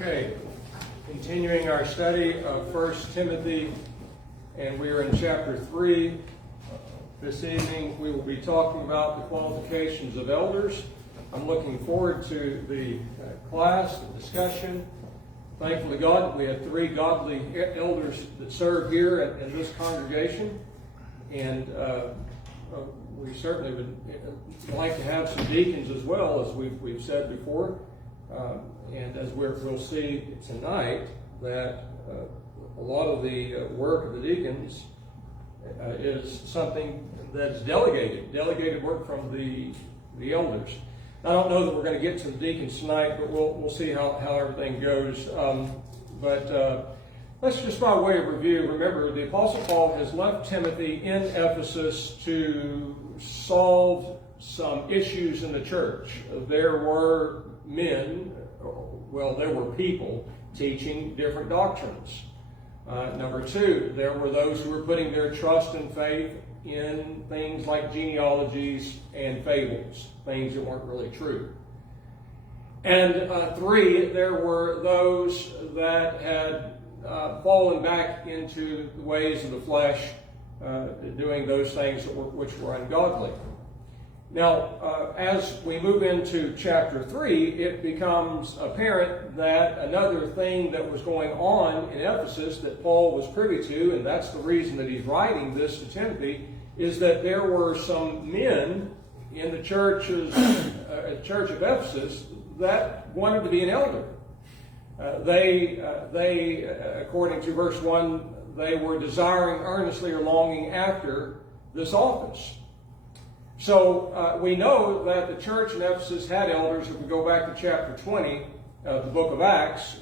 Okay, continuing our study of 1 Timothy, and we are in chapter 3. This evening we will be talking about the qualifications of elders. I'm looking forward to the class, the discussion. Thankful to God that we have 3 godly elders that serve here in this congregation, and we certainly would like to have some deacons as well, as we've said before. And as we'll see tonight, that a lot of the work of the deacons is something that's delegated work from the elders. I don't know that we're going to get to the deacons tonight, but we'll see how everything goes. But let's just by way of review, remember the Apostle Paul has left Timothy in Ephesus to solve some issues in the church. There were there were people teaching different doctrines. Number 2, there were those who were putting their trust and faith in things like genealogies and fables, things that weren't really true. And 3, there were those that had fallen back into the ways of the flesh, doing those things which were ungodly. Now, as we move into chapter 3, it becomes apparent that another thing that was going on in Ephesus that Paul was privy to, and that's the reason that he's writing this to Timothy, is that there were some men in the church of Ephesus that wanted to be an elder. They, according to verse 1, they were desiring earnestly or longing after this office. So we know that the church in Ephesus had elders. If we go back to chapter 20 of the book of Acts,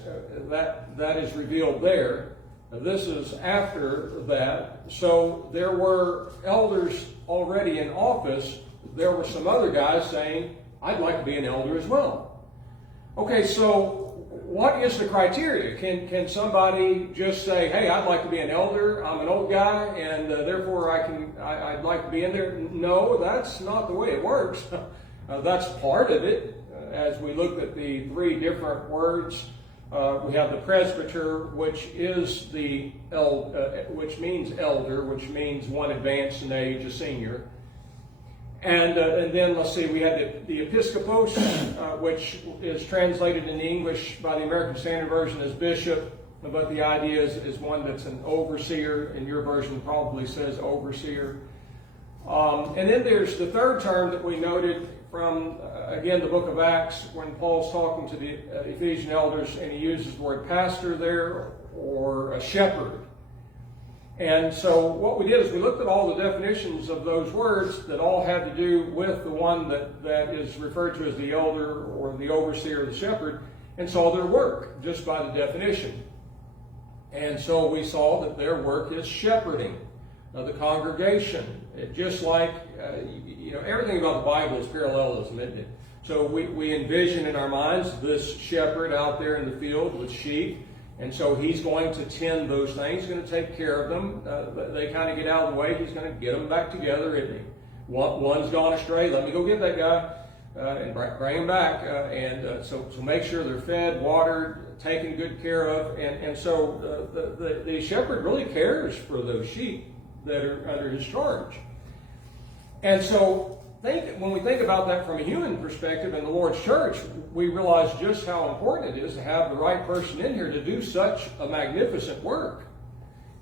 that is revealed there. This is after that. So there were elders already in office. There were some other guys saying, I'd like to be an elder as well. Okay, so what is the criteria? Can somebody just say, hey, I'd like to be an elder, I'm an old guy, and therefore I'd like to be in there? No, that's not the way it works. That's part of it. As we look at the 3 different words, we have the presbyter, which is which means elder, which means one advanced in age, a senior. And then, let's see, we had the episkopos, which is translated in English by the American Standard Version as bishop, but the idea is one that's an overseer, and your version probably says overseer. And then there's the 3rd term that we noted from, again, the book of Acts, when Paul's talking to the Ephesian elders, and he uses the word pastor there, or a shepherd. And so what we did is we looked at all the definitions of those words that all had to do with the one that is referred to as the elder or the overseer or the shepherd, and saw their work just by the definition. And so we saw that their work is shepherding the congregation. Just like, everything about the Bible is parallelism, isn't it? So we envision in our minds this shepherd out there in the field with sheep. And so he's going to tend those things, he's going to take care of them. They kind of get out of the way, he's going to get them back together, isn't he? One's gone astray, let me go get that guy and bring him back. So make sure they're fed, watered, taken good care of. And so the shepherd really cares for those sheep that are under his charge. And so when we think about that from a human perspective in the Lord's church, we realize just how important it is to have the right person in here to do such a magnificent work.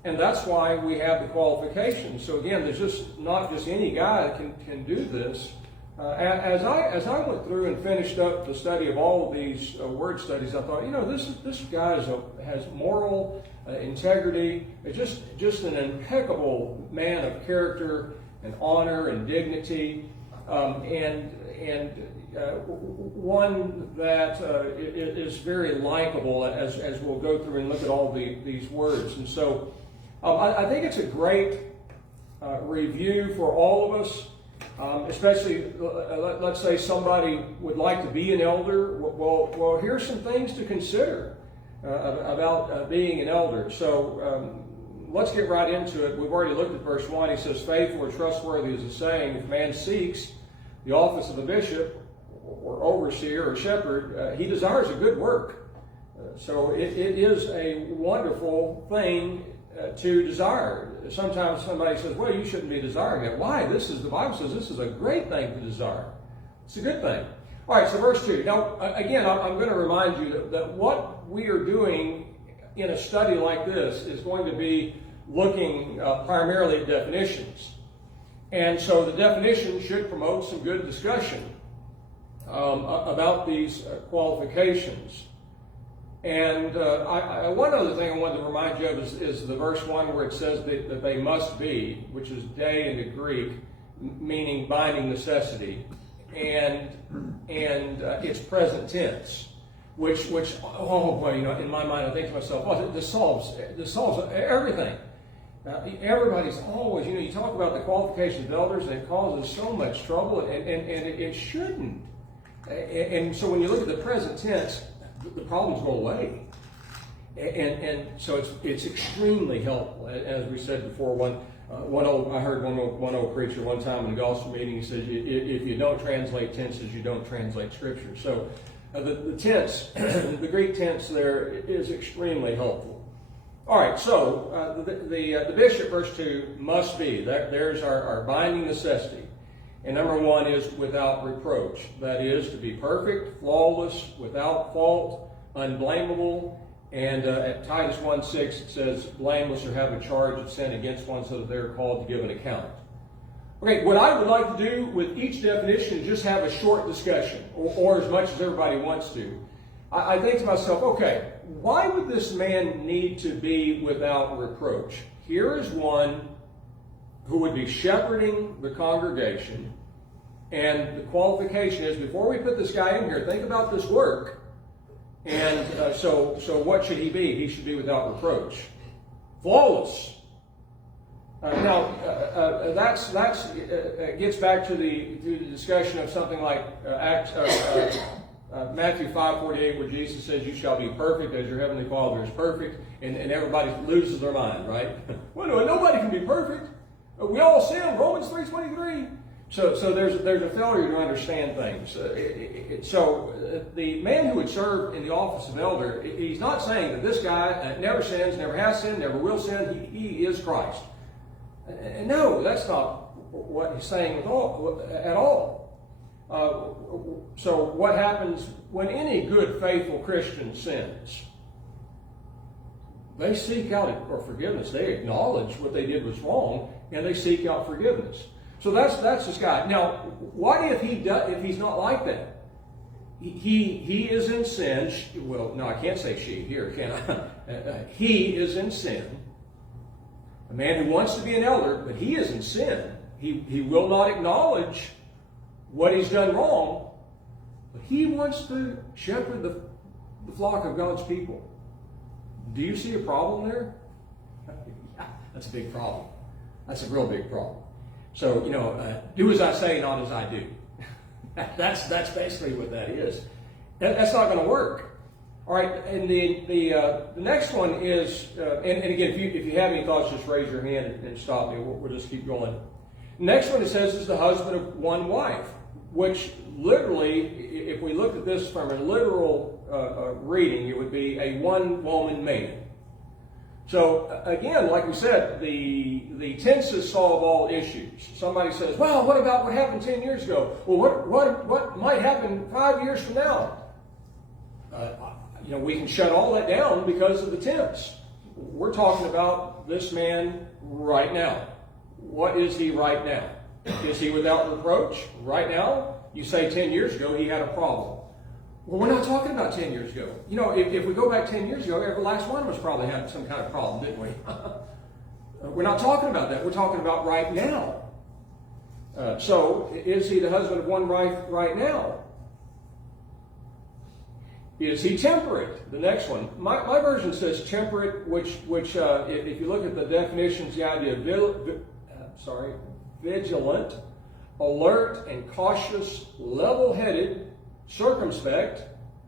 And that's why we have the qualifications. So again, there's just not just any guy that can do this. As I went through and finished up the study of all of these word studies, I thought, this guy has moral integrity, just an impeccable man of character and honor and dignity. One that is very likable as we'll go through and look at all these words. And so I think it's a great review for all of us, especially let's say somebody would like to be an elder. Well, here's some things to consider about being an elder. So let's get right into it. We've already looked at verse 1. He says, faithful or trustworthy is a saying, if a man seeks the office of a bishop or overseer or shepherd, he desires a good work. So it is a wonderful thing to desire. Sometimes somebody says, well, you shouldn't be desiring it. Why? The Bible says this is a great thing to desire. It's a good thing. All right, so verse 2. Now, again, I'm going to remind you that what we are doing in a study like this is going to be looking primarily at definitions. And so the definition should promote some good discussion about these qualifications. And one other thing I wanted to remind you of is the verse 1 where it says that they must be, which is de in the Greek, meaning binding necessity, and it's present tense, which oh boy, in my mind I think to myself, oh, this solves everything. Everybody's always, you talk about the qualifications of elders, and it causes so much trouble, and it shouldn't. And so when you look at the present tense, the problems go away. And so it's extremely helpful. As we said before, I heard one old preacher one time in a gospel meeting, he said, if you don't translate tenses, you don't translate Scripture. So the tense, the Greek tense there is extremely helpful. All right, so the bishop, verse 2, must be. There's our binding necessity. And number 1 is without reproach. That is, to be perfect, flawless, without fault, unblameable. And at Titus 1:6 it says, blameless or have a charge of sin against one so that they're called to give an account. Okay, what I would like to do with each definition is just have a short discussion, or as much as everybody wants to. I think to myself, okay, why would this man need to be without reproach? Here is one who would be shepherding the congregation, and the qualification is, before we put this guy in here, think about this work. And so what should he be? He should be without reproach. Flawless. That's gets back to the discussion of something like Matthew 5:48, where Jesus says, you shall be perfect as your heavenly Father is perfect, and everybody loses their mind, right? Well, no, nobody can be perfect. We all sin, Romans 3:23. So there's a failure to understand things. So the man who would serve in the office of elder, he's not saying that this guy never sins, never has sinned, never will sin. He is Christ. No, that's not what he's saying at all. So what happens when any good, faithful Christian sins? They seek out for forgiveness. They acknowledge what they did was wrong, and they seek out forgiveness. So that's this guy. Now, what if he's not like that? He is in sin. Well, no, I can't say she here, can I? He is in sin. A man who wants to be an elder, but he is in sin. He will not acknowledge what he's done wrong, but he wants to shepherd the flock of God's people. Do you see a problem there? Yeah, that's a big problem. That's a real big problem. So, do as I say, not as I do. That's basically what that is. That's not going to work. All right, and the next one is, and again, if you have any thoughts, just raise your hand and stop me. We'll just keep going. The next one, it says, is the husband of one wife, which literally, if we look at this from a literal reading, it would be a one-woman man. So again, like we said, the tenses solve all issues. Somebody says, well, what about what happened 10 years ago? Well, what might happen 5 years from now? We can shut all that down because of the tense. We're talking about this man right now. What is he right now? Is he without reproach right now? You say 10 years ago he had a problem. Well, we're not talking about 10 years ago. If we go back 10 years ago, every last one of us probably had some kind of problem, didn't we? We're not talking about that. We're talking about right now. So, is he the husband of one wife right now? Is he temperate? The next one. My version says temperate, which if you look at the definitions, the idea of vigilant, alert and cautious, level-headed, circumspect,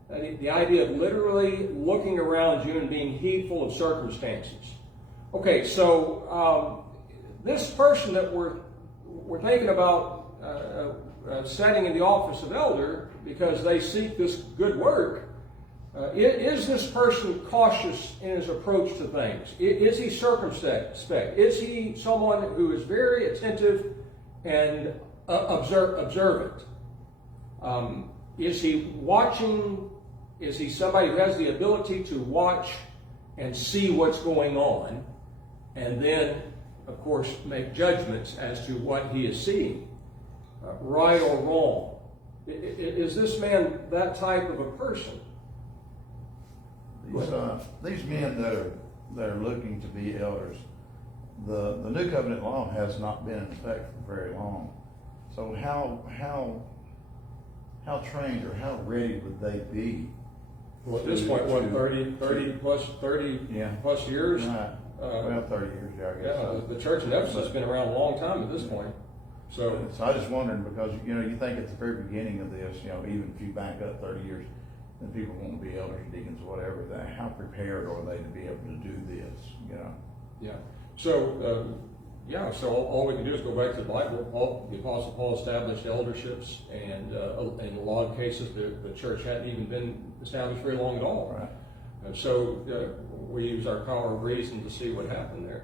the idea of literally looking around you and being heedful of circumstances. Okay, so this person that we're thinking about setting in the office of elder because they seek this good work, Is this person cautious in his approach to things? Is he circumspect? Is he someone who is very attentive and observant? Is he watching? Is he somebody who has the ability to watch and see what's going on, and then, of course, make judgments as to what he is seeing, right or wrong? Is this man that type of a person? These men that are looking to be elders, the New Covenant law has not been in effect for very long. So how trained or how ready would they be? Well, at this point, what, 30 plus years? Right. Well, 30 years, yeah, I guess. Yeah, the church in Ephesus has been around a long time at this point. So I just wondering, because you think at the very beginning of this, even if you back up 30 years, then people won't be elders, deacons, whatever. How prepared are they to be able to do this? Yeah. So So all we can do is go back to the Bible. The Apostle Paul established elderships, and in a lot of cases, the church hadn't even been established very long at all. Right. And so we use our power of reason to see what happened there.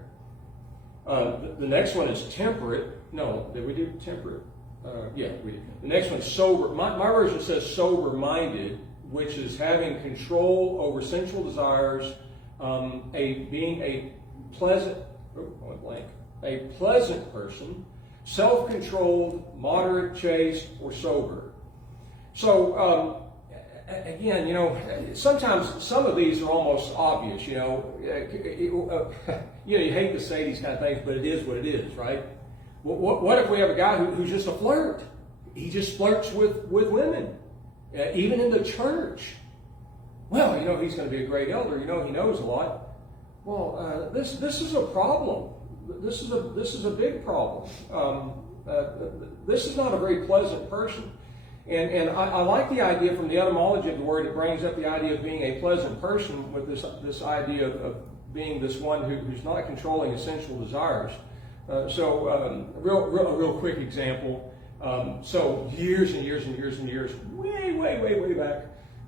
The next one is temperate. No, did we do temperate? Yeah, we did. The next one is sober. My version says sober-minded, which is having control over sensual desires, being a pleasant, a pleasant person, self-controlled, moderate, chaste, or sober. So, again, sometimes some of these are almost obvious, you hate to say these kind of things, but it is what it is, right? What if we have a guy who's just a flirt? He just flirts with women, even in the church. Well, he's going to be a great elder. He knows a lot. Well, this is a problem. This is a big problem. This is not a very pleasant person. And I like the idea from the etymology of the word. It brings up the idea of being a pleasant person with this idea of being this one who's not controlling his sensual desires. Real quick example. So years and years and years and years, way back.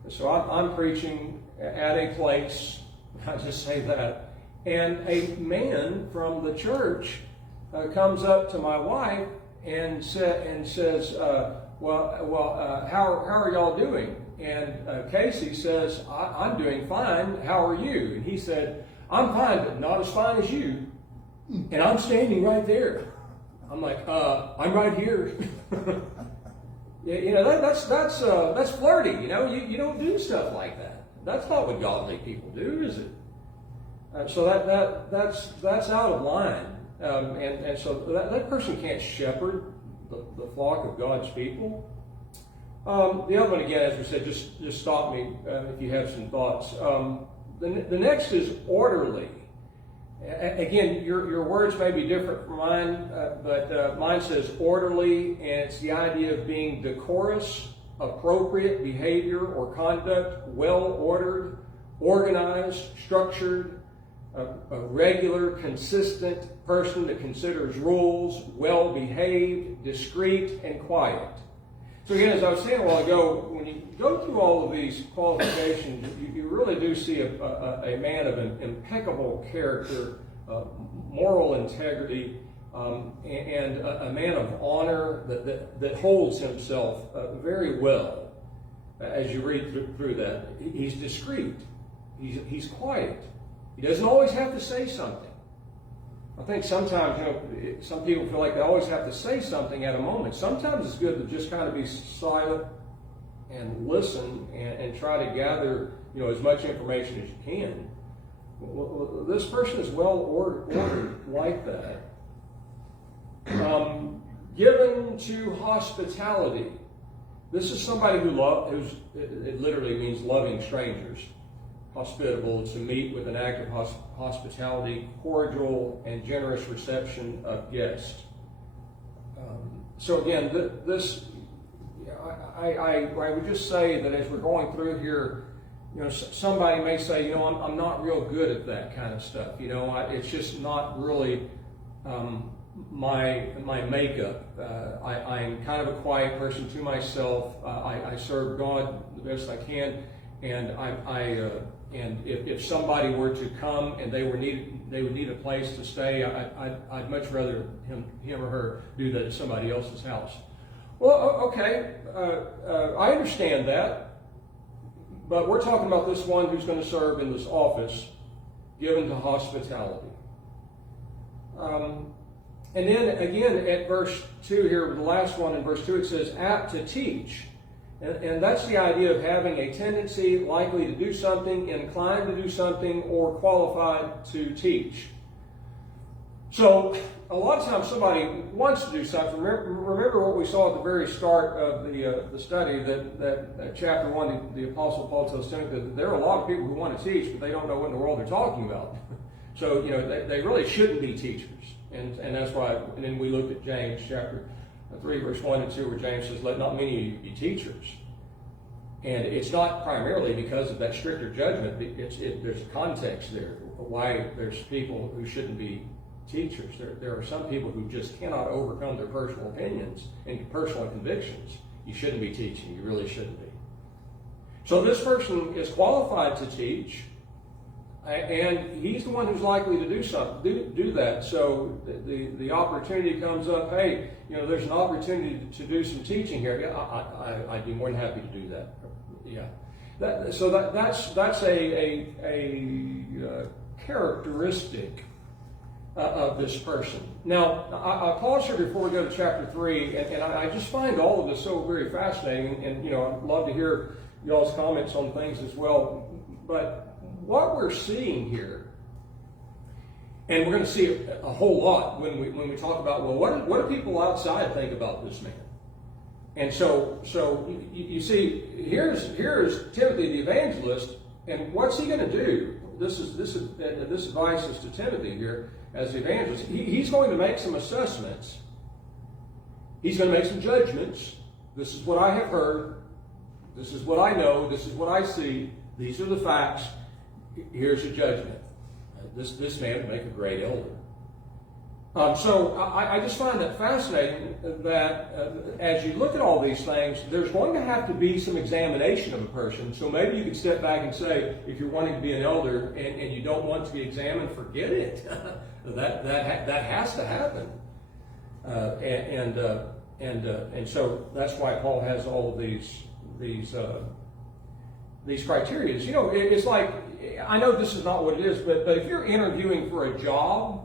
So I'm preaching at a place. I just say that. And a man from the church comes up to my wife and says, how are y'all doing? And Casey says, I'm doing fine. How are you? And he said, I'm fine, but not as fine as you. And I'm standing right there. I'm like, I'm right here. That's flirty. You don't do stuff like that. That's not what godly people do, is it? So that's out of line, and so that person can't shepherd the flock of God's people. The other one, again, as we said, just stop me if you have some thoughts. The next is orderly. Again, your words may be different from mine, but mine says orderly, and it's the idea of being decorous, appropriate behavior or conduct, well ordered, organized, structured. A regular, consistent person that considers rules, well-behaved, discreet, and quiet. So again, as I was saying a while ago, when you go through all of these qualifications, you really do see a man of an impeccable character, moral integrity, and a man of honor that holds himself very well. As you read through that, he's discreet, he's quiet. He doesn't always have to say something. I think sometimes, some people feel like they always have to say something at a moment. Sometimes it's good to just kind of be silent and listen and try to gather, as much information as you can. Well, this person is well ordered like that. Given to hospitality. This is somebody it literally means loving strangers. Hospitable, to meet with an act of hospitality, cordial and generous reception of guests. So again, I would just say that as we're going through here, somebody may say, I'm not real good at that kind of stuff. It's just not really my makeup. I'm kind of a quiet person to myself. I serve God the best I can. And and if somebody were to come and they would need a place to stay, I'd much rather him or her do that at somebody else's house. Well, okay, I understand that, but we're talking about this one who's going to serve in this office, given to hospitality. And then again at verse 2 here, the last one in verse 2, it says apt to teach. And that's the idea of having a tendency, likely to do something, inclined to do something, or qualified to teach. So a lot of times somebody wants to do something. Remember what we saw at the very start of the study, that chapter 1, the Apostle Paul tells Timothy that there are a lot of people who want to teach, but they don't know what in the world they're talking about. So, they really shouldn't be teachers. And that's why, and then we looked at James chapter 3, verse 1 and 2, where James says, let not many of you be teachers. And it's not primarily because of that stricter judgment. There's a context there, why there's people who shouldn't be teachers. There are some people who just cannot overcome their personal opinions and personal convictions. You shouldn't be teaching. You really shouldn't be. So this person is qualified to teach, and he's the one who's likely to do that. So the opportunity comes up. Hey, there's an opportunity to do some teaching here. Yeah, I'd be more than happy to do that. Yeah. That's a characteristic of this person. Now, I pause here before we go to chapter 3, and I just find all of this so very fascinating, and I'd love to hear y'all's comments on things as well. But what we're seeing here, and we're going to see a whole lot when we talk about, well, what do people outside think about this man? And so you see, here's Timothy the evangelist, and what's he going to do? This advice is to Timothy here as the evangelist. He's going to make some assessments. He's going to make some judgments. This is what I have heard. This is what I know. This is what I see. These are the facts. Here's a judgment. This man would make a great elder. So I just find that fascinating that as you look at all these things, there's going to have to be some examination of a person. So maybe you can step back and say, if you're wanting to be an elder and you don't want to be examined, forget it. that has to happen. And so that's why Paul has all of these criteria. It's like, I know this is not what it is, but if you're interviewing for a job,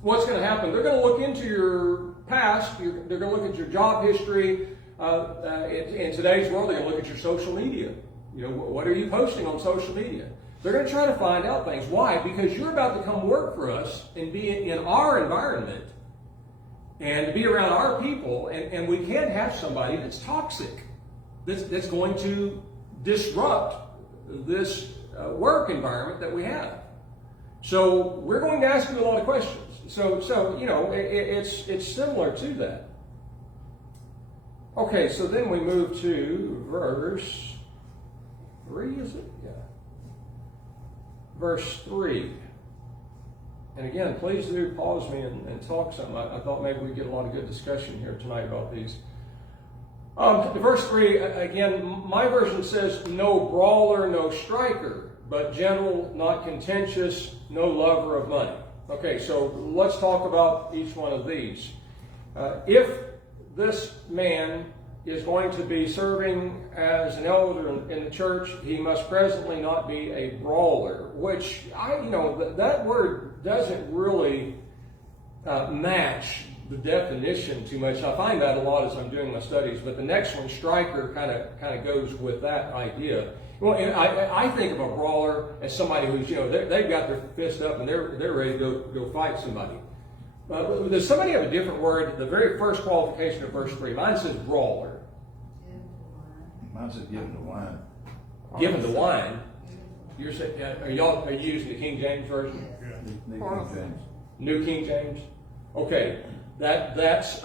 what's going to happen? They're going to look into your past. They're going to look at your job history. In today's world, they're going to look at your social media. What are you posting on social media? They're going to try to find out things. Why? Because you're about to come work for us and be in our environment and to be around our people. And we can't have somebody that's toxic, that's going to disrupt this work environment that we have. So we're going to ask you a lot of questions. So it's similar to that. Okay, so then we move to verse 3, is it? Yeah. Verse 3. And again, please do pause me and talk some. I thought maybe we'd get a lot of good discussion here tonight about these. Verse 3, again, my version says, no brawler, no striker, but gentle, not contentious, no lover of money. Okay, so let's talk about each one of these. If this man is going to be serving as an elder in the church, he must presently not be a brawler, which, that word doesn't really match the definition too much. I find that a lot as I'm doing my studies, but the next one, striker, kind of goes with that idea. Well, I think of a brawler as somebody who's, they've got their fist up and they're ready to go fight somebody. Does somebody have a different word? The very first qualification of verse 3, mine says brawler. Mine says given to wine. Given to wine? You're saying, are you using the King James version? New King James. New King James? Okay, that's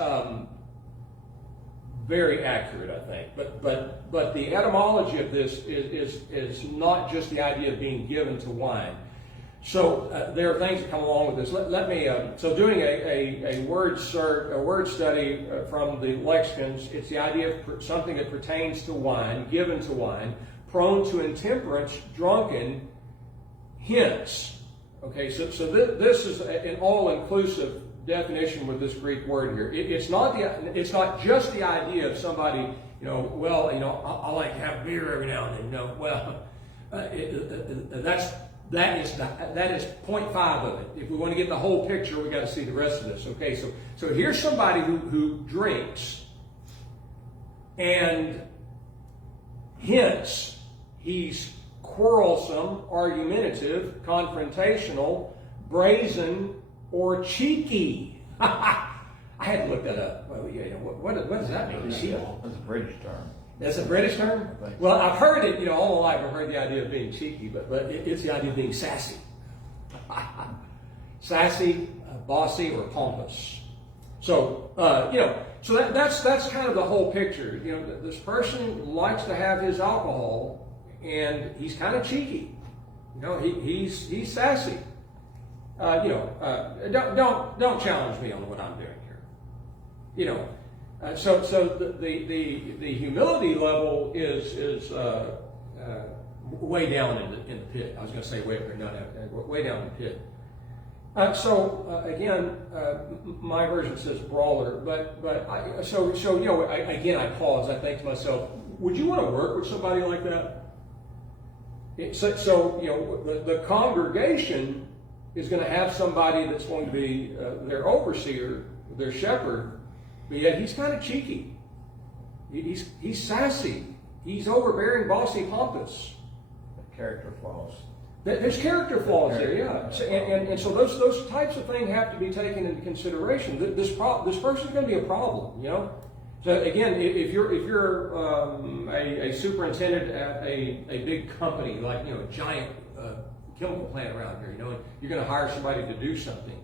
very accurate, I think. But the etymology of this is not just the idea of being given to wine. So there are things that come along with this. Let me. So doing a word study from the lexicons, it's the idea of something that pertains to wine, given to wine, prone to intemperance, drunken, hence. Okay, so this is an all-inclusive definition with this Greek word here. It's not just the idea of somebody, I like to have beer every now and then. That is 0.5 of it. If we want to get the whole picture, we got to see the rest of this. Okay, so here's somebody who drinks, and hence he's quarrelsome, argumentative, confrontational, brazen, or cheeky. I had to look that up. Well, what does that mean? Cheeky? That's a British term. That's a British term? Well, I've heard it, all my life I've heard the idea of being cheeky, but it's the idea of being sassy. Sassy, bossy, or pompous. So, so that's kind of the whole picture. This person likes to have his alcohol, and he's kind of cheeky. He's sassy. Don't challenge me on what I'm doing here. So the humility level is way down in the pit. I was going to say way down in the pit. Again, my version says brawler, again I pause. I think to myself, would you want to work with somebody like that? The congregation is going to have somebody that's going to be their overseer, their shepherd. But yet he's kind of cheeky. He's sassy. He's overbearing, bossy, pompous. Character flaws. There's character flaws there, yeah. And so those types of things have to be taken into consideration. This person's going to be a problem, So again, if you're a superintendent at a big company like a giant chemical plant around here, and you're going to hire somebody to do something,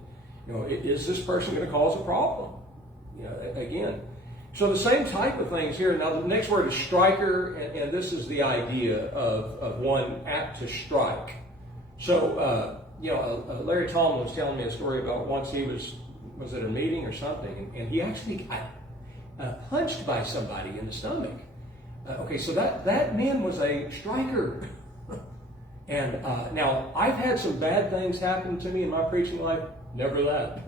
is this person going to cause a problem? Again. So the same type of things here. Now the next word is striker, and this is the idea of one apt to strike. So, Larry Tallman was telling me a story about once he was at a meeting or something, and he actually got punched by somebody in the stomach. So that man was a striker. And now, I've had some bad things happen to me in my preaching life. Never that.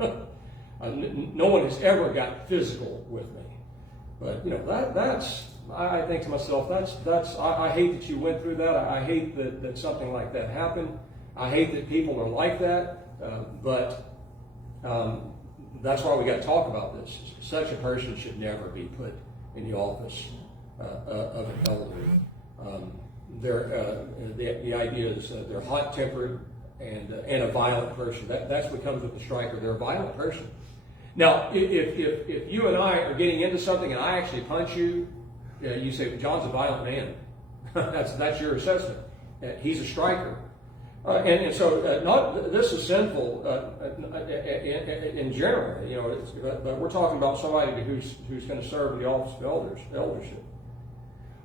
No one has ever got physical with me. But, I think to myself, I hate that you went through that. I hate that something like that happened. I hate that people are like that. But that's why we got to talk about this. Such a person should never be put in the office of an elder. The idea is they're hot-tempered and a violent person. That's what comes with the striker. They're a violent person. Now, if you and I are getting into something and I actually punch you, you say, John's a violent man. that's your assessment. He's a striker. And so this is sinful in general, but we're talking about somebody who's going to serve in the office of eldership.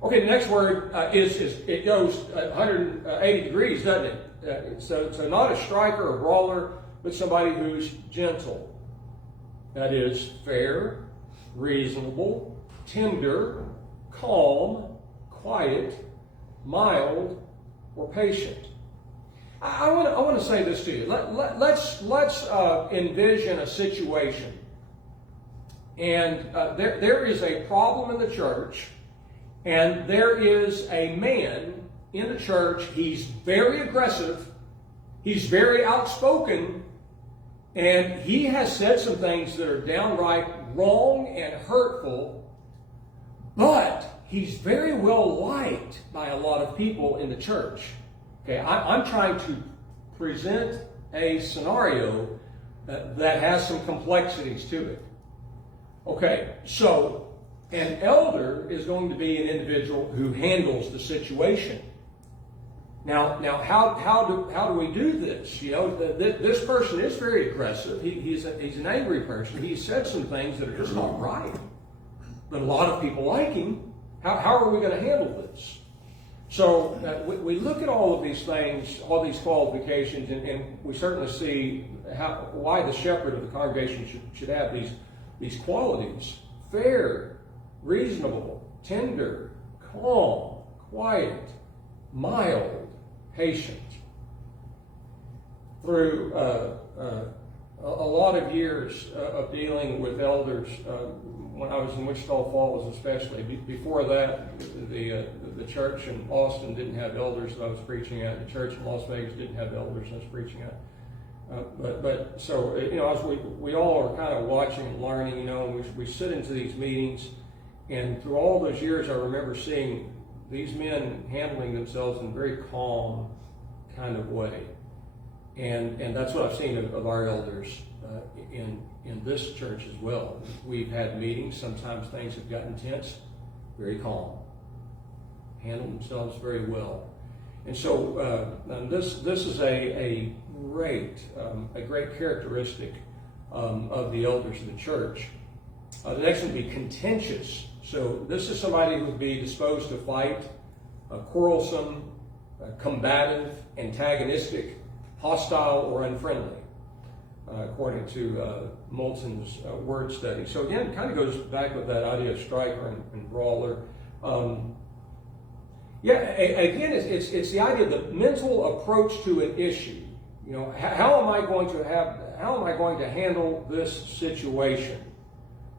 Okay, the next word is it goes 180 degrees, doesn't it? So not a striker or brawler, but somebody who's gentle. That is fair, reasonable, tender, calm, quiet, mild, or patient. I want to say this to you. Let's envision a situation, and there is a problem in the church, and there is a man in the church. He's very aggressive, he's very outspoken, and he has said some things that are downright wrong and hurtful, but he's very well liked by a lot of people in the church. Okay, I'm trying to present a scenario that has some complexities to it. Okay, so an elder is going to be an individual who handles the situation. Now, how do we do this? This person is very aggressive. He's an angry person. He said some things that are just not right, but a lot of people like him. How are we going to handle this? So we look at all of these things, all these qualifications, and we certainly see why the shepherd of the congregation should have these qualities: fair, reasonable, tender, calm, quiet, mild, patient. Through a lot of years of dealing with elders, when I was in Wichita Falls especially. Before that, the church in Austin didn't have elders that I was preaching at. The church in Las Vegas didn't have elders I was preaching at. But so, as we all are kind of watching and learning, and we sit into these meetings, and through all those years, I remember seeing these men handling themselves in a very calm kind of way. And that's what I've seen of our elders in this church as well. We've had meetings. Sometimes things have gotten tense. Very calm. Handle themselves very well. And so this is a great characteristic of the elders of the church. The next one would be contentious. So this is somebody who would be disposed to fight, quarrelsome, combative, antagonistic, hostile, or unfriendly, according to Moulton's word study. So again, it kind of goes back with that idea of striker and brawler. Again, it's the idea of the mental approach to an issue. How am I going to handle this situation?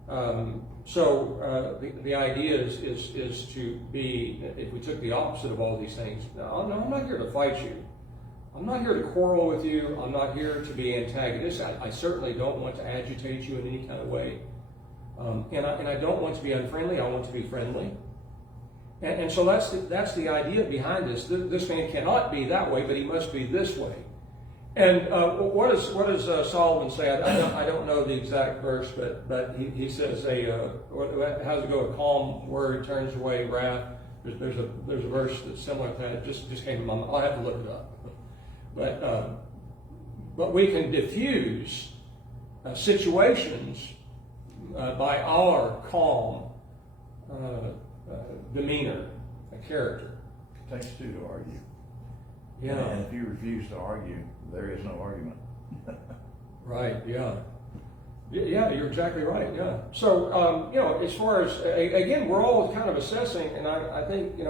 The idea is to be, if we took the opposite of all these things, I'm not here to fight you. I'm not here to quarrel with you. I'm not here to be antagonistic. I certainly don't want to agitate you in any kind of way. And I don't want to be unfriendly. I want to be friendly. And so that's the idea behind this. This man cannot be that way, but he must be this way. And what does Solomon say? I don't know the exact verse, but he says how's it go? A calm word turns away wrath. There's a verse that's similar to that. It just came to my mind. I'll have to look it up. But we can diffuse situations by our calm demeanor, character. It takes two to argue. Yeah. And if you refuse to argue, there is no argument. Right, yeah. Yeah, you're exactly right, yeah. So, as far as, again, we're all kind of assessing, and I think,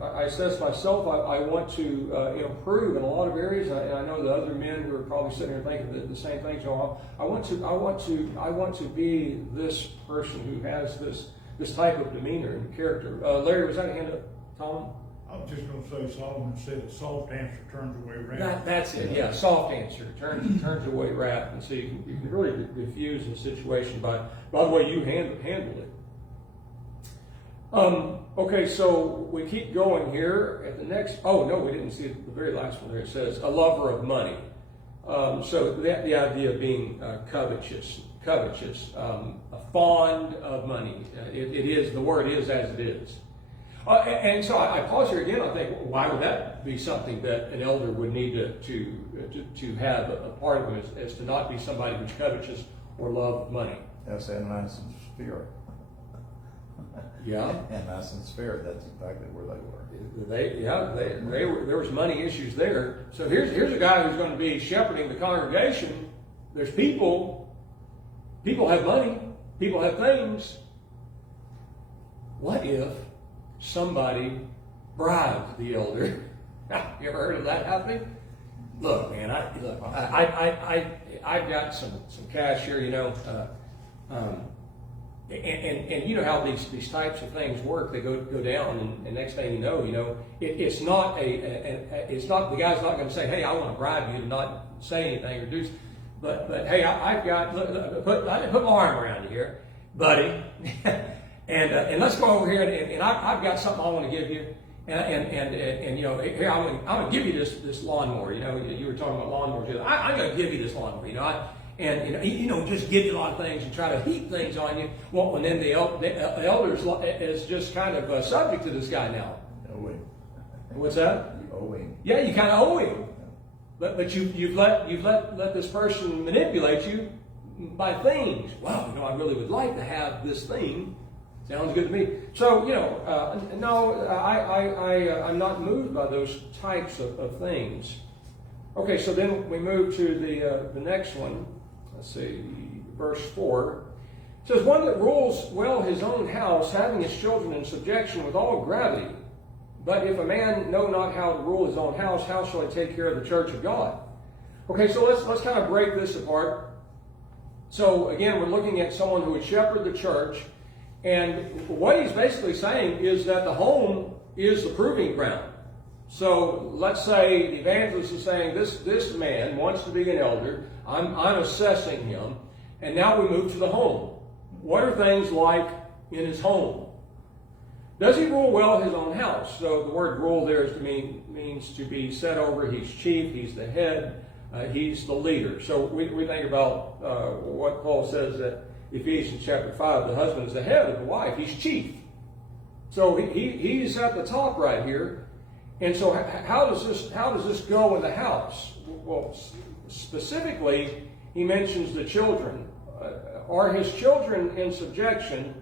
I assess myself, I want to improve in a lot of areas, and I know the other men who are probably sitting here thinking the same thing, so I want to be this person who has this type of demeanor and character. Larry, was that a hand up, Tom? I was just going to say Solomon said a soft answer turns away wrath. That's it, yeah, soft answer turns away wrath. And so you can really diffuse a situation by the way you handle it. Okay, so we keep going here at the next, we didn't see the very last one there. It says, a lover of money. So the idea of being covetous, fond of money. The word is as it is. And so I pause here again. I think, why would that be something that an elder would need to have a part of it, as to not be somebody who's covetous or love money? That's Ananias and Spirit. Yeah. Ananias and Spirit. That's exactly where they were. There was money issues there. So here's a guy who's going to be shepherding the congregation. There's people. People have money. People have things. What if somebody bribed the elder? You ever heard of that happening? Look, man, I've got some cash here, and you know how these types of things work. They go down, and next thing you know, it's not the guy's not going to say, hey, I want to bribe you to not say anything or do. But hey, I've got put my arm around you here, buddy. And let's go over here, and I've got something I want to give you, and here I'm going to give you this lawnmower. You were talking about lawnmowers. I'm going to give you this lawnmower. Just give you a lot of things and try to heap things on you. Well, and then the elders is just kind of subject to this guy now. Owe him. What's that? You owe him. Yeah, you kind of owe him, but you've let this person manipulate you by things. Well, I really would like to have this thing. Sounds good to me. So, no, I'm not moved by those types of things. Okay, so then we move to the next one. Let's see, verse 4. It says, one that rules well his own house, having his children in subjection with all gravity. But if a man know not how to rule his own house, how shall he take care of the church of God? Okay, so let's kind of break this apart. So again, we're looking at someone who would shepherd the church, and what he's basically saying is that the home is the proving ground. So let's say the evangelist is saying this man wants to be an elder. I'm assessing him, and now we move to the home. What are things like in his home? Does he rule well his own house? So the word rule there means to be set over. He's chief. He's the head. He's the leader. So we think about what Paul says at Ephesians chapter 5. The husband is the head of the wife. He's chief. So he's at the top right here. And so how does this go in the house? Well, specifically, he mentions the children. Are his children in subjection,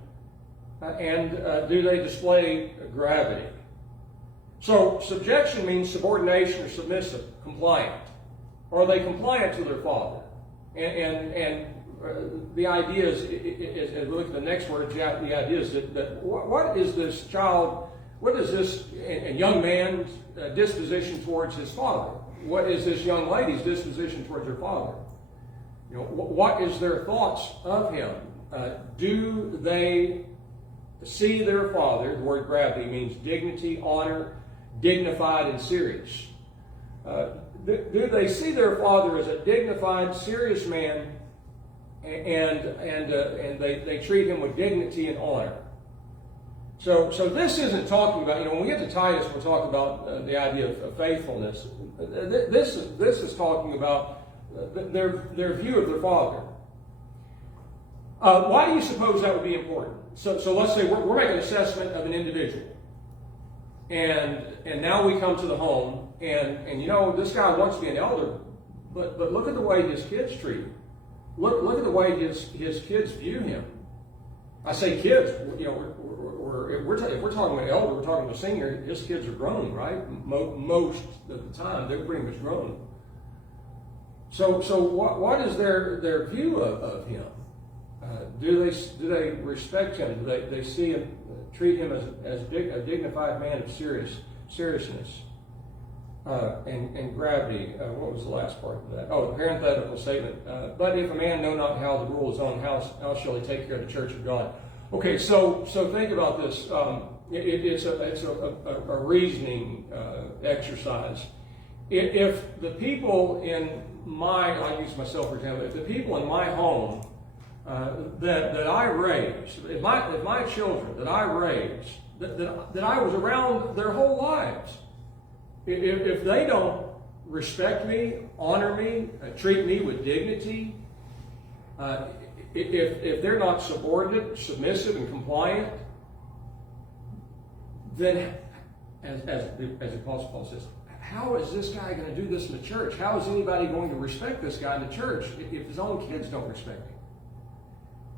and do they display gravity? So subjection means subordination or submissive, compliant. Are they compliant to their father? And the idea is, as we look at the next word, the idea is that what is this child, what is this a young man's disposition towards his father? What is this young lady's disposition towards her father? You know, what is their thoughts of him? Do they see their father? The word gravity means dignity, honor, dignified, and serious. Do they see their father as a dignified, serious man, and they treat him with dignity and honor? So this isn't talking about, when we get to Titus, we'll talk about the idea of faithfulness. This is talking about their view of their father. Why do you suppose that would be important? So let's say we're making an assessment of an individual, and now we come to the home, and this guy wants to be an elder, but look at the way his kids treat him. Look at the way his kids view him. I say kids, if we're talking about an elder, we're talking about a senior. His kids are grown, right? Most of the time, they're pretty much grown. So what is their view of him? Do they respect him? Do they see him, treat him as a dignified man of seriousness and gravity? What was the last part of that? Oh, the parenthetical statement. But if a man know not how to rule his own house, how shall he take care of the church of God? Okay, so think about this. It's a reasoning exercise. If the people in I use myself for example. If the people in my home that I raised, if my children that I raised, that I was around their whole lives, if they don't respect me, honor me, treat me with dignity, if they're not subordinate, submissive, and compliant, then, as the Apostle Paul says, how is this guy going to do this in the church? How is anybody going to respect this guy in the church if his own kids don't respect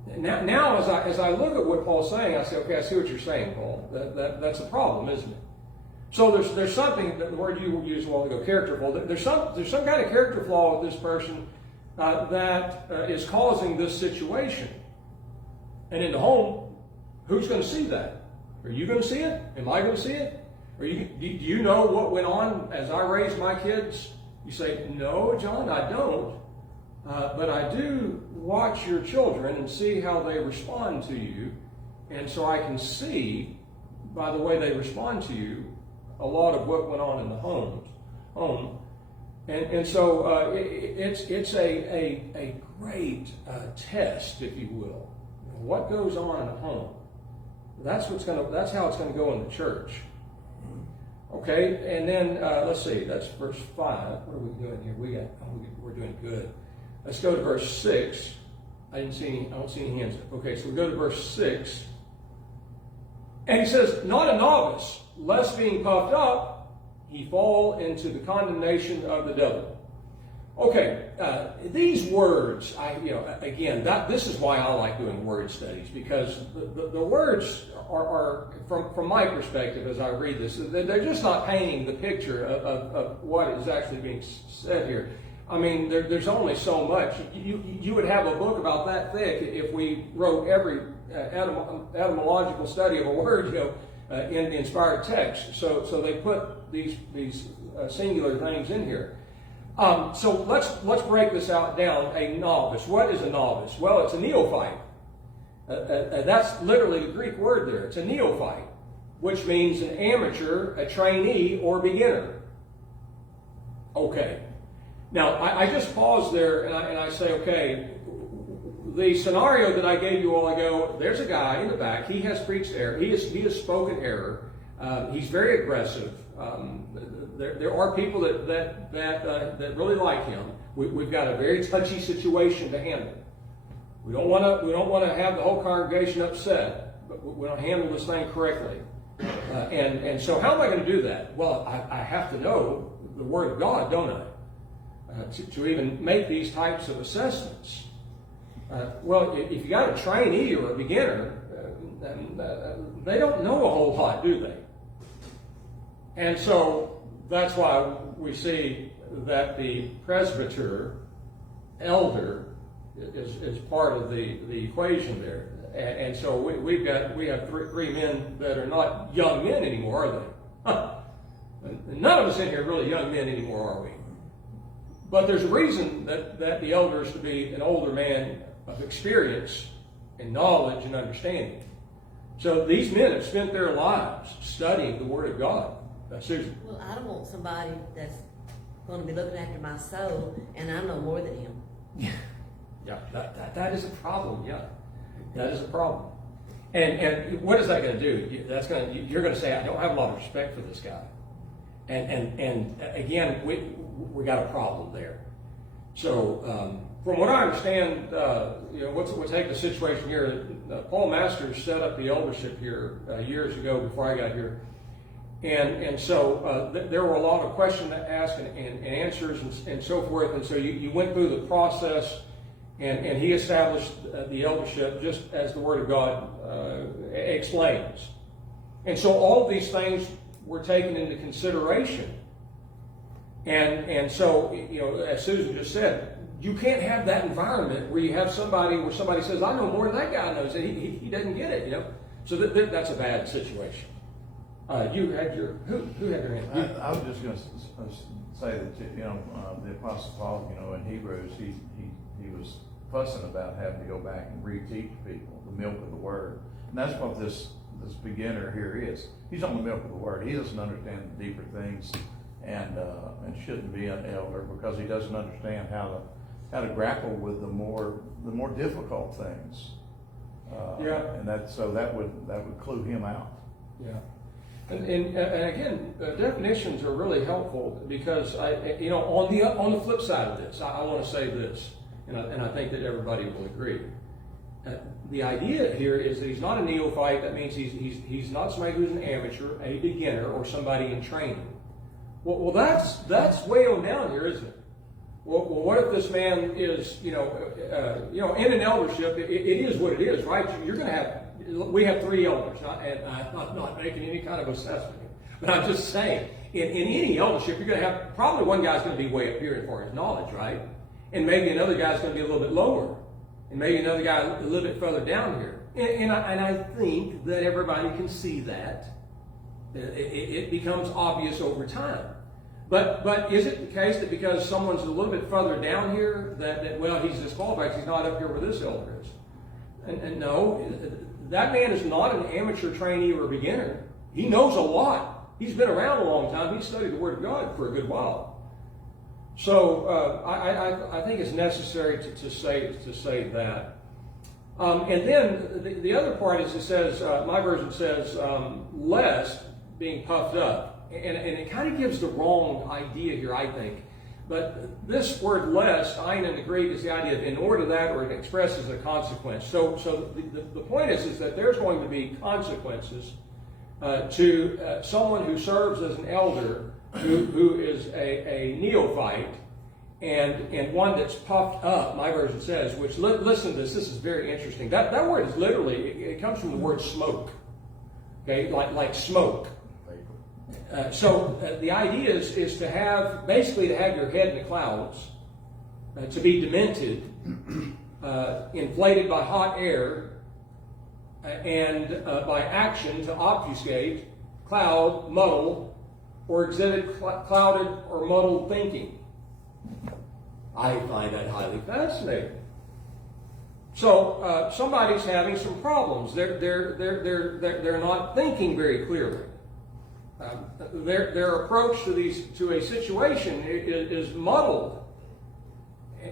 him? Now as I look at what Paul's saying, I say, okay, I see what you're saying, Paul. That's a problem, isn't it? So there's something, the word you used a while ago, characterful. There's some kind of character flaw with this person that is causing this situation. And in the home, who's going to see that? Are you going to see it? Am I going to see it? Do you know what went on as I raised my kids? You say, no, John, I don't. But I do watch your children and see how they respond to you. And so I can see, by the way they respond to you, a lot of what went on in the home. And so it's a great test, if you will. What goes on in a home? That's how it's going to go in the church. Okay, and then let's see. That's verse 5. What are we doing here? We're doing good. Let's go to verse 6. I don't see any hands up. Okay, so we go to verse 6. And he says, not a novice, lest being puffed up, he fall into the condemnation of the devil. Okay, these words, this is why I like doing word studies, because the words are from my perspective as I read this, they're just not painting the picture of what is actually being said here. I mean, there's only so much. You would have a book about that thick if we wrote every etymological study of a word, in the inspired text. So they put these singular things in here. So let's break this out down. A novice. What is a novice? Well, it's a neophyte. That's literally the Greek word there. It's a neophyte, which means an amateur, a trainee, or beginner. Okay. Now, I just pause there and I say, okay, the scenario that I gave you all ago, there's a guy in the back. He has preached error. He has spoken error. He's very aggressive. There are people that really like him. We've got a very touchy situation to handle. We don't want to have the whole congregation upset, but we don't handle this thing correctly. And so how am I going to do that? Well, I have to know the Word of God, don't I? To even make these types of assessments. Well, if you got a trainee or a beginner, they don't know a whole lot, do they? And so that's why we see that the presbyter, elder, is part of the equation there. And so we have three men that are not young men anymore, are they? Huh. None of us in here are really young men anymore, are we? But there's a reason that the elder is to be an older man of experience and knowledge and understanding. So these men have spent their lives studying the Word of God. Susan. Well, I don't want somebody that's going to be looking after my soul, and I know more than him. Yeah, that is a problem. Yeah, that is a problem. And what is that going to do? You're going to say, I don't have a lot of respect for this guy. And again, we got a problem there. So from what I understand, we'll take the situation here. Paul Masters set up the eldership here years ago before I got here. And so there were a lot of questions to ask and answers and so forth. And so you went through the process, and he established the eldership just as the Word of God explains. And so all these things were taken into consideration. And so, as Susan just said, you can't have that environment where you have somebody says, I know more than that guy knows, and he doesn't get it, So that's a bad situation. You had who had their hand? I was just going to say that the Apostle Paul, in Hebrews, he was fussing about having to go back and reteach people the milk of the Word, and that's what this beginner here is. He's on the milk of the Word. He doesn't understand the deeper things, and shouldn't be an elder because he doesn't understand how to grapple with the more difficult things. And that would clue him out. Yeah. And again, definitions are really helpful because on the flip side of this, I want to say this, and I think that everybody will agree. The idea here is that he's not a neophyte. That means he's not somebody who's an amateur, a beginner, or somebody in training. Well, that's way on down here, isn't it? Well, what if this man is, in an eldership, it is what it is, right? You're going to have. We have 3 elders, and I'm not making any kind of assessment here, but I'm just saying, in any eldership, you're going to have, probably one guy's going to be way up here as far as knowledge, right? And maybe another guy's going to be a little bit lower, and maybe another guy a little bit further down here. And I think that everybody can see that. It becomes obvious over time. But is it the case that because someone's a little bit further down here, that he's disqualified, he's not up here where this elder is? And no, that man is not an amateur trainee or a beginner. He knows a lot. He's been around a long time. He's studied the Word of God for a good while. So I think it's necessary to say that. And then the other part is it says, my version says, lest being puffed up. And it kind of gives the wrong idea here, I think. But this word lest, ein in the Greek, is the idea of in order that, or it expresses a consequence. So the point is that there's going to be consequences to someone who serves as an elder who is a neophyte and one that's puffed up, my version says, which, listen to this is very interesting. That word is literally, it comes from the word smoke, okay, like smoke. So the idea is to have your head in the clouds, to be demented, inflated by hot air, and by action to obfuscate, cloud, muddle, or exhibit clouded or muddled thinking. I find that highly fascinating. So somebody's having some problems. They're not thinking very clearly. Their approach to a situation is muddled,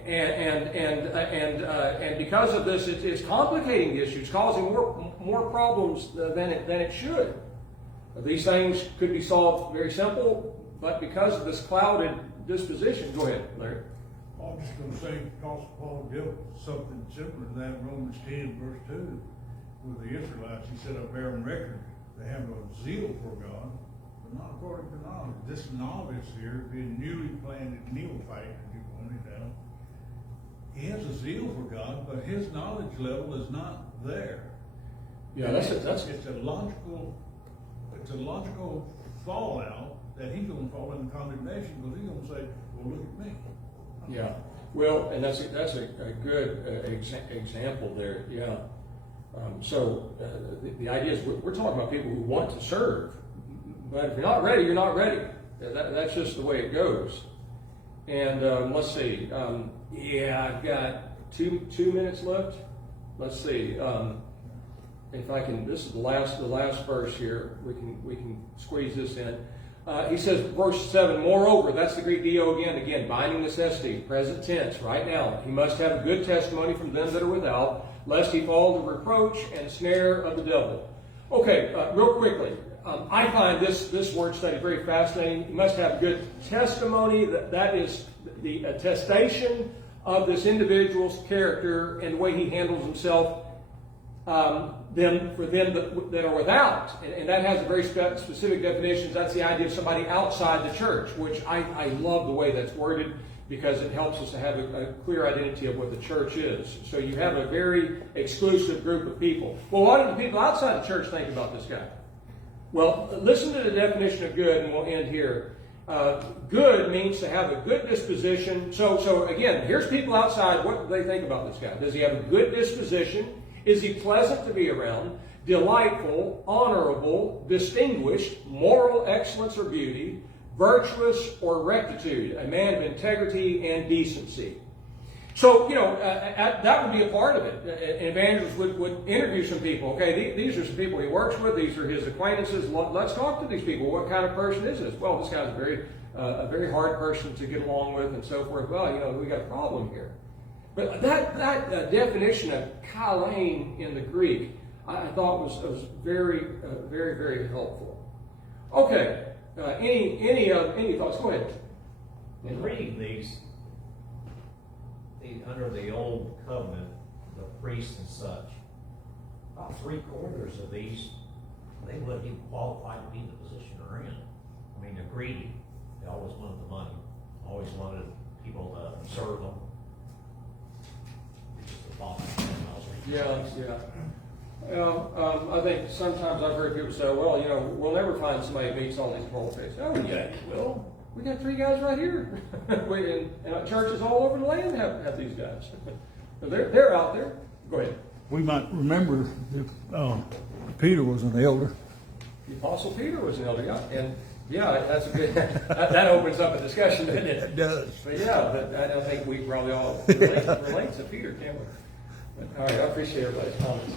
and because of this, it's complicating the issue. It's causing more problems than it should. These things could be solved very simple, but because of this clouded disposition, go ahead, Larry. I'm just gonna say, because Paul gives something similar to that in Romans 10, verse 2, with the Israelites, he said, I bear on record, they have no zeal for God, but not according to knowledge. This novice here, being newly planted neophyte, as you pointed out, he has a zeal for God, but his knowledge level is not there. Yeah, it's a logical fallout that he's gonna fall into condemnation, because he's gonna say, well, look at me. yeah. Well, and that's a good example there. Yeah. So the idea is we're talking about people who want to serve, but if you're not ready, you're not ready. That's just the way it goes. And let's see. I've got two minutes left. Let's see. If I can, this is the last verse here. We can squeeze this in. He says, verse 7, moreover, that's the Greek dio again, binding necessity, present tense, right now. He must have a good testimony from them that are without, lest he fall to reproach and snare of the devil. Okay, real quickly, I find this word study very fascinating. He must have good testimony. That is the attestation of this individual's character and the way he handles himself. For them that are without. And that has a very specific definition. That's the idea of somebody outside the church, which I love the way that's worded, because it helps us to have a clear identity of what the church is. So you have a very exclusive group of people. Well, what do the people outside the church think about this guy? Well, listen to the definition of good, and we'll end here. Good means to have a good disposition. So again, here's people outside. What do they think about this guy? Does he have a good disposition? Is he pleasant to be around, delightful, honorable, distinguished, moral excellence or beauty, virtuous or rectitude, a man of integrity and decency? So, that would be a part of it. An evangelist would interview some people. Okay, these are some people he works with. These are his acquaintances. Let's talk to these people. What kind of person is this? Well, this guy's a very hard person to get along with and so forth. Well, we got a problem here. But that definition of kalein in the Greek, I thought was very, very, very helpful. Okay, any thoughts? Go ahead. In reading these under the old covenant, the priests and such, about 3/4 of these, they wouldn't even qualify to be in the position they're in. I mean, they're greedy. They always wanted the money. Always wanted people to serve them. Yeah. I think sometimes I've heard people say, well, we'll never find somebody who meets all these qualifications. Oh, yeah, you will. We got 3 guys right here. And churches all over the land have these guys. They're out there. Go ahead. We might remember that Peter was an elder. The Apostle Peter was an elder, yeah. And that's a good, that opens up a discussion, doesn't it? It does. But I think we probably all relate to Peter, can't we? All right, I appreciate everybody's comments.